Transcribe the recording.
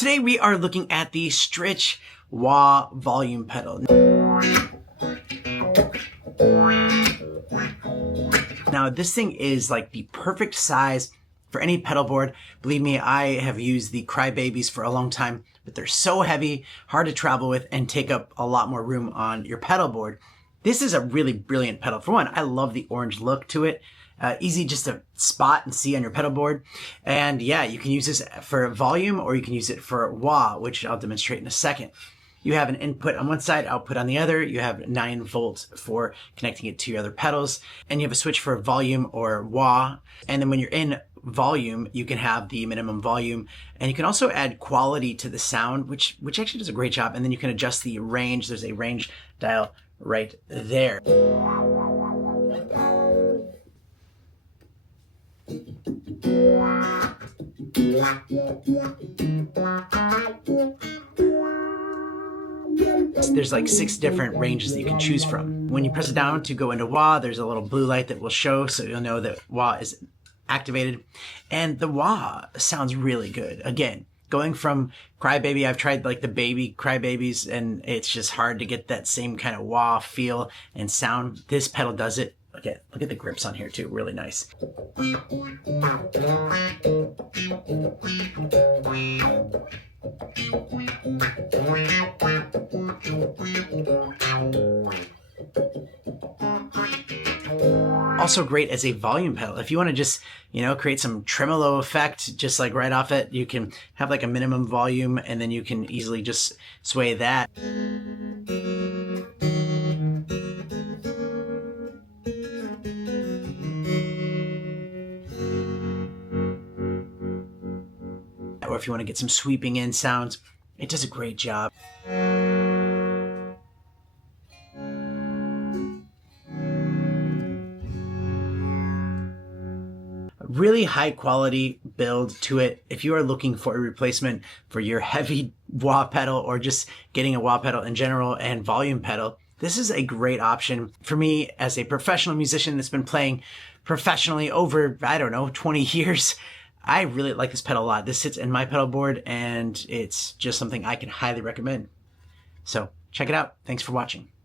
Today we are looking at the STRICH wah volume pedal. Now this thing is like the perfect size for any pedal board. Believe me, I have used the Crybabies for a long time, but they're so heavy, hard to travel with, and take up a lot more room on your pedal board. This is a really brilliant pedal. For one, I love the orange look to it. Easy just to spot and see on your pedal board. And yeah, you can use this for volume or you can use it for wah, which I'll demonstrate in a second. You have an input on one side, output on the other. You have 9 volts for connecting it to your other pedals. And you have a switch for volume or wah. And then when you're in volume, you can have the minimum volume. And you can also add quality to the sound, which actually does a great job. And then you can adjust the range. There's a range dial right there. There's like 6 different ranges that you can choose from. When you press it down to go into wah, there's a little blue light that will show, so you'll know that wah is activated. And the wah sounds really good. Again, going from Crybaby, I've tried like the baby Crybabies, and it's just hard to get that same kind of wah feel and sound. This pedal does it. Look at the grips on here too, really nice. Also great as a volume pedal. If you want to just, create some tremolo effect, just like right off it, you can have like a minimum volume and then you can easily just sway that. Or if you want to get some sweeping in sounds, it does a great job. Really high quality build to it. If you are looking for a replacement for your heavy wah pedal or just getting a wah pedal in general and volume pedal, this is a great option. For me, as a professional musician that's been playing professionally over, 20 years, I really like this pedal a lot. This sits in my pedal board and it's just something I can highly recommend. So check it out. Thanks for watching.